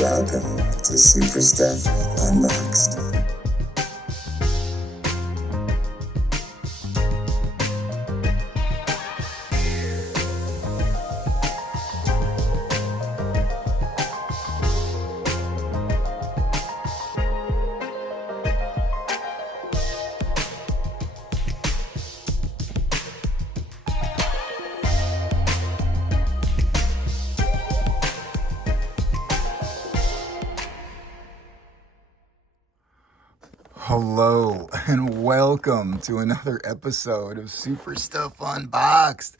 Welcome to Super Stuff Unboxed. Hello and welcome to another episode of Super Stuff Unboxed.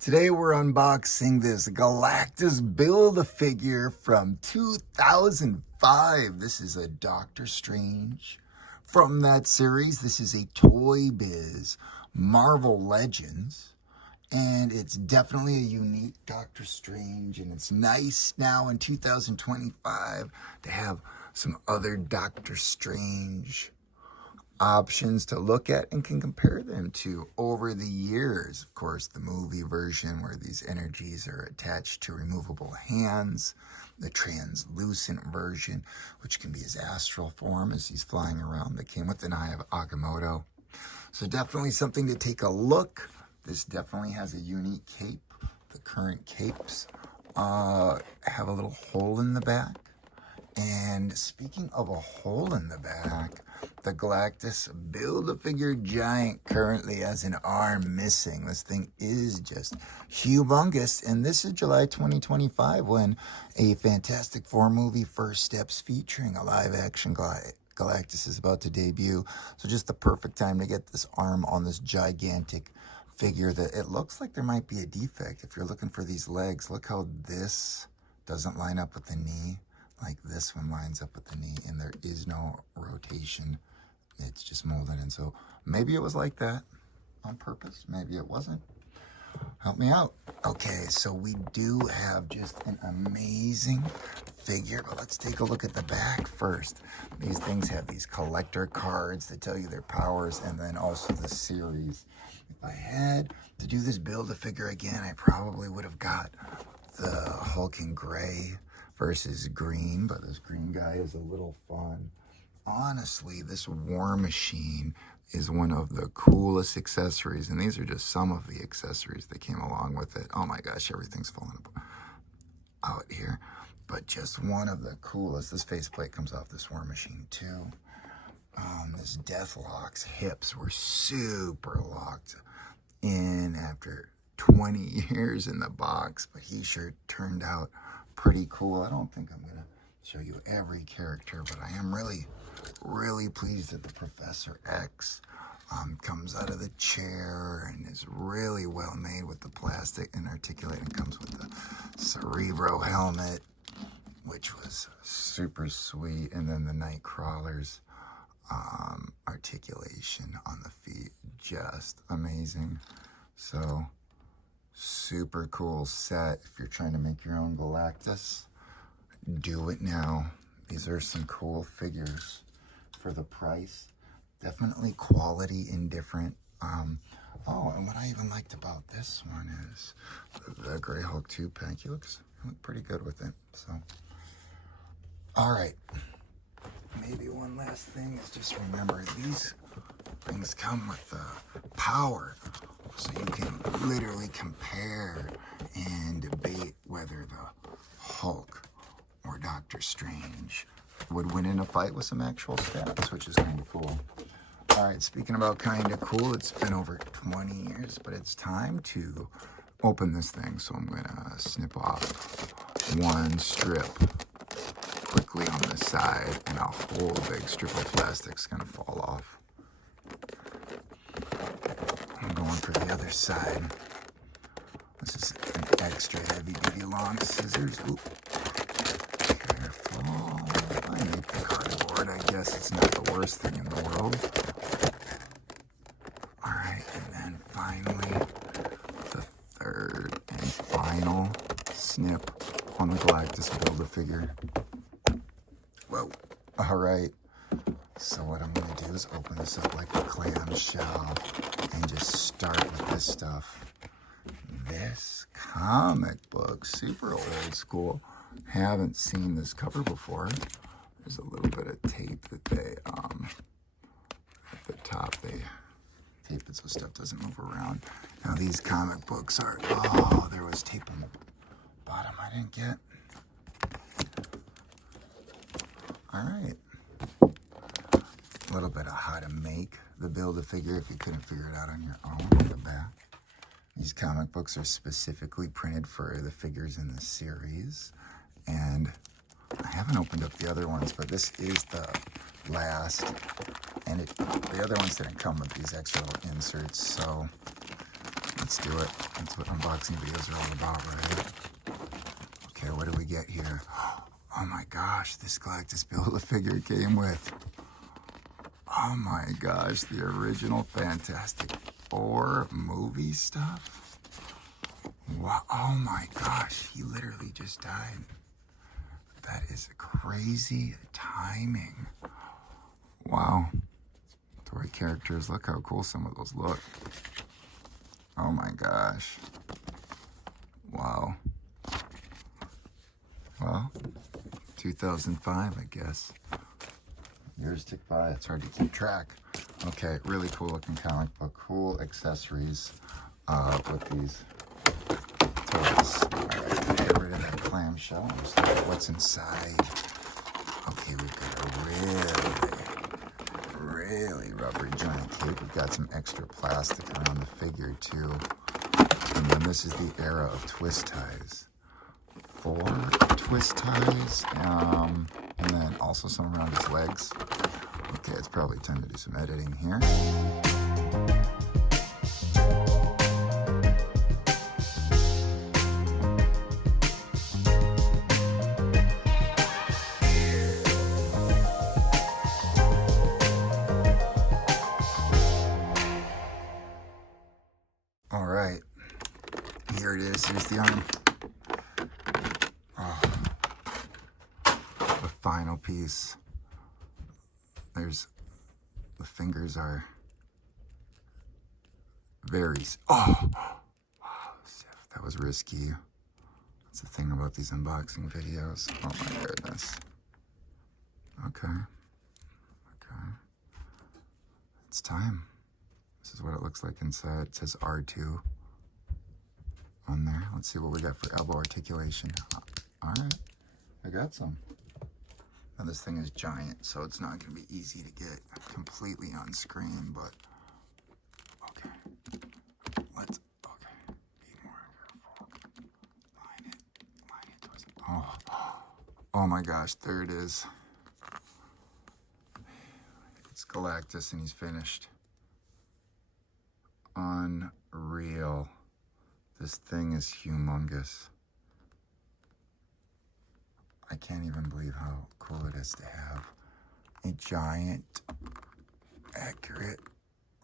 Today we're unboxing this Galactus Build-A-Figure from 2005. This is a Doctor Strange from that series. This is a Toy Biz Marvel Legends. And it's definitely a unique Doctor Strange. And it's nice now in 2025 to have some other Doctor Strange options to look at and can compare them to over the years. Of course, the movie version where these energies are attached to removable hands, the translucent version, which can be his astral form as he's flying around, that came with an Eye of Agamotto. So definitely something to take a look. This definitely has a unique cape. The current capes have a little hole in the back. And speaking of a hole in the back, the Galactus Build-A-Figure Giant currently has an arm missing. This thing is just humongous. And this is July 2025 when a Fantastic Four movie, First Steps, featuring a live-action Galactus is about to debut. So just the perfect time to get this arm on this gigantic figure that it looks like there might be a defect. If you're looking for these legs, look how this doesn't line up with the knee. Like this one lines up with the knee, and there is no rotation. It's just molded in. So maybe it was like that on purpose. Maybe it wasn't. Help me out. Okay, so we do have just an amazing figure, but let's take a look at the back first. These things have these collector cards that tell you their powers, and then also the series. If I had to do this Build-A-Figure again, I probably would have got the Hulk in gray versus green, but this green guy is a little fun. Honestly, this War Machine is one of the coolest accessories, and these are just some of the accessories that came along with it. Oh my gosh, everything's falling out here. But just one of the coolest. This faceplate comes off this War Machine too. This Deathlock's hips were super locked in after 20 years in the box, but he sure turned out pretty cool. I don't think I'm going to show you every character, but I am really pleased that the Professor X comes out of the chair and is really well made with the plastic and articulated. Comes with the Cerebro helmet, which was super sweet, and then the Nightcrawler's articulation on the feet, just amazing. So super cool set. If you're trying to make your own Galactus, do it now. These are some cool figures for the price. Definitely quality indifferent. Oh, and what I even liked about this one is the Grey Hulk 2-pack. He looks pretty good with it. So, all right. Maybe one last thing is just remember these things come with the power. So you can literally compare and debate whether the Hulk or Doctor Strange would win in a fight with some actual stats, which is kind of cool. All right, speaking about kind of cool, it's been over 20 years, but it's time to open this thing. So I'm going to snip off one strip quickly on the side, and a whole big strip of plastic's going to fall off. I'm going for the other side. This is an extra heavy-duty long scissors. Oop. Careful. I need the cardboard. I guess it's not the worst thing in the world. All right, and then finally, the third and final snip on the Galactus Build-A-Figure. Whoa. All right. So what I'm going to do is open this up like a clamshell and just start with this stuff. This comic book, super old school, haven't seen this cover before, there's a little bit of tape that they, at the top, they tape it so stuff doesn't move around. Now these comic books are, oh, there was tape on the bottom I didn't get. All right. A little bit of how to make the Build-A-Figure if you couldn't figure it out on your own in the back. These comic books are specifically printed for the figures in the series. And I haven't opened up the other ones, but this is the last. And the other ones didn't come with these extra little inserts, so let's do it. That's what unboxing videos are all about, right? Okay, what do we get here? Oh my gosh, this Galactus Build-A-Figure came with, oh my gosh, the original Fantastic Four movie stuff. Wow, oh my gosh, he literally just died. That is crazy timing. Wow. Toy characters, look how cool some of those look. Oh my gosh. Wow. Well, 2005, I guess. Years tick by, it's hard to keep track. Okay, really cool looking comic book. Cool accessories with these toys. Alright, get rid of that clamshell. Just look at what's inside. Okay, we've got a really rubbery giant cape. We've got some extra plastic around the figure too. And then this is the era of twist ties. 4 twist ties, and then also some around his legs. Okay, it's probably time to do some editing here. All right, here it is. Here's the arm. Oh, the final piece. There's, the fingers are very, oh, wow, that was risky. That's the thing about these unboxing videos. Oh my goodness. Okay, okay. It's time. This is what it looks like inside. It says R2 on there. Let's see what we got for elbow articulation. All right, I got some. Now this thing is giant, so it's not going to be easy to get completely on screen, but okay. Let's, okay, be more careful. Line it towards it. Oh my gosh, there it is. It's Galactus and he's finished. Unreal. This thing is humongous. I can't even believe how cool it is to have a giant, accurate,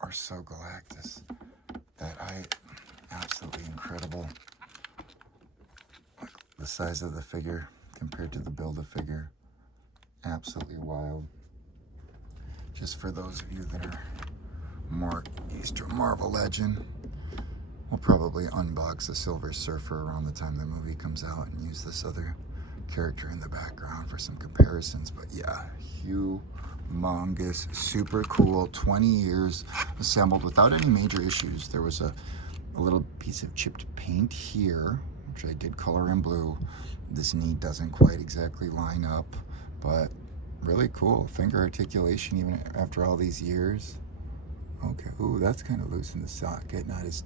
or so Galactus that absolutely incredible. Look, the size of the figure compared to the Build-A-Figure, absolutely wild. Just for those of you that are more used to Marvel Legend, we'll probably unbox the Silver Surfer around the time the movie comes out and use this other character in the background for some comparisons. But yeah, humongous, super cool, 20 years assembled without any major issues. There was a little piece of chipped paint here, which I did color in blue. This knee doesn't quite exactly line up, but really cool. Finger articulation even after all these years. Okay, ooh, that's kind of loose in the socket, not as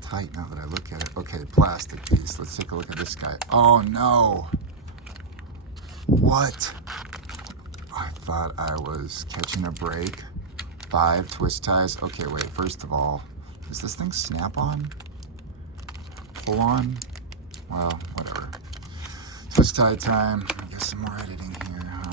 tight now that I look at it. Okay, plastic piece. Let's take a look at this guy. Oh no! What? I thought I was catching a break. 5 twist ties. Okay, wait, first of all, does this thing snap on? Full on? Well, whatever. Twist tie time. I guess some more editing here, huh?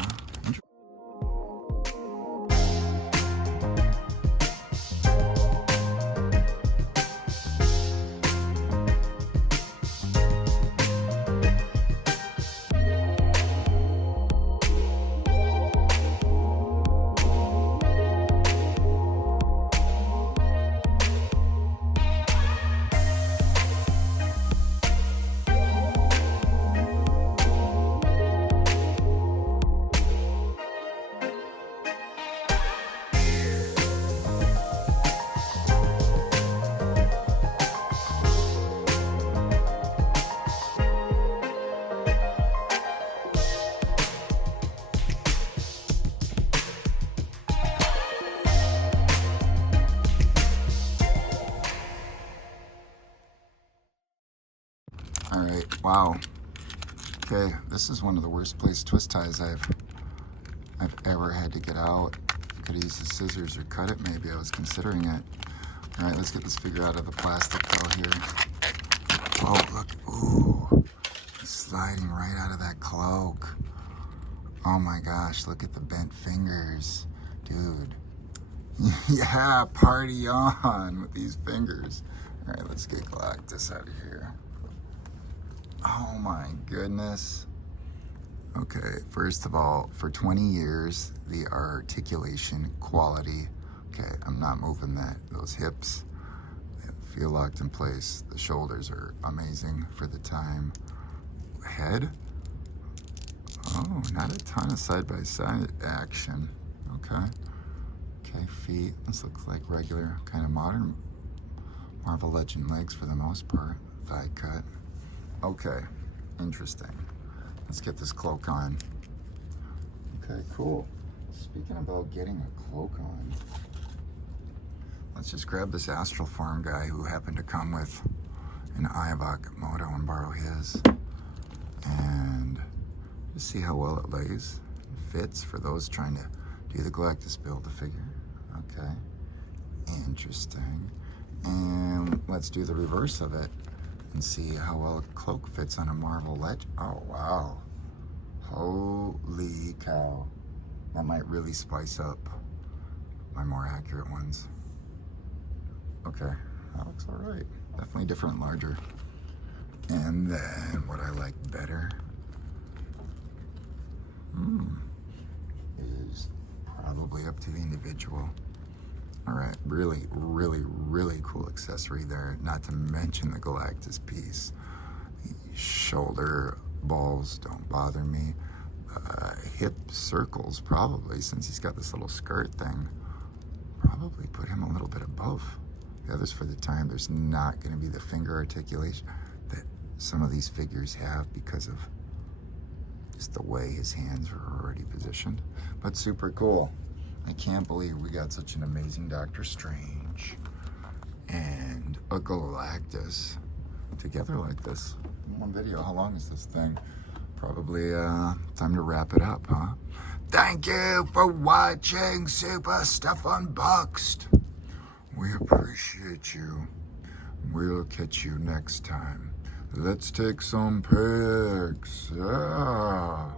Wow. Okay, this is one of the worst place twist ties I've ever had to get out. Could have used the scissors or cut it maybe. I was considering it. All right, let's get this figure out of the plastic though here. Oh, look. Ooh. It's sliding right out of that cloak. Oh my gosh, look at the bent fingers. Dude. Yeah, party on with these fingers. All right, let's get Galactus out of here. Oh my goodness. Okay, first of all, for 20 years, the articulation quality, okay, I'm not moving those hips feel locked in place. The shoulders are amazing for the time. Head, oh, not a ton of side-by-side action, okay. Okay, feet, this looks like regular, kind of modern Marvel Legend legs for the most part. Thigh cut. Okay, interesting. Let's get this cloak on. Okay, cool. Speaking about getting a cloak on, let's just grab this astral form guy who happened to come with an Ivok moto and borrow his. And just see how well it lays and fits for those trying to do the Galactus build a figure. Okay, interesting. And let's do the reverse of it and see how well a cloak fits on a Marvel Legend. Oh, wow. Holy cow. That might really spice up my more accurate ones. Okay, that looks all right. Definitely different, larger. And then what I like better is probably up to the individual. All right, really, really, really cool accessory there. Not to mention the Galactus piece. The shoulder balls don't bother me. Hip circles, probably, since he's got this little skirt thing, probably put him a little bit above the others for the time. There's not going to be the finger articulation that some of these figures have because of just the way his hands are already positioned. But super cool. I can't believe we got such an amazing Doctor Strange and a Galactus together like this in one video. How long is this thing? Probably time to wrap it up, huh? Thank you for watching Super Stuff Unboxed. We appreciate you. We'll catch you next time. Let's take some pics. Yeah.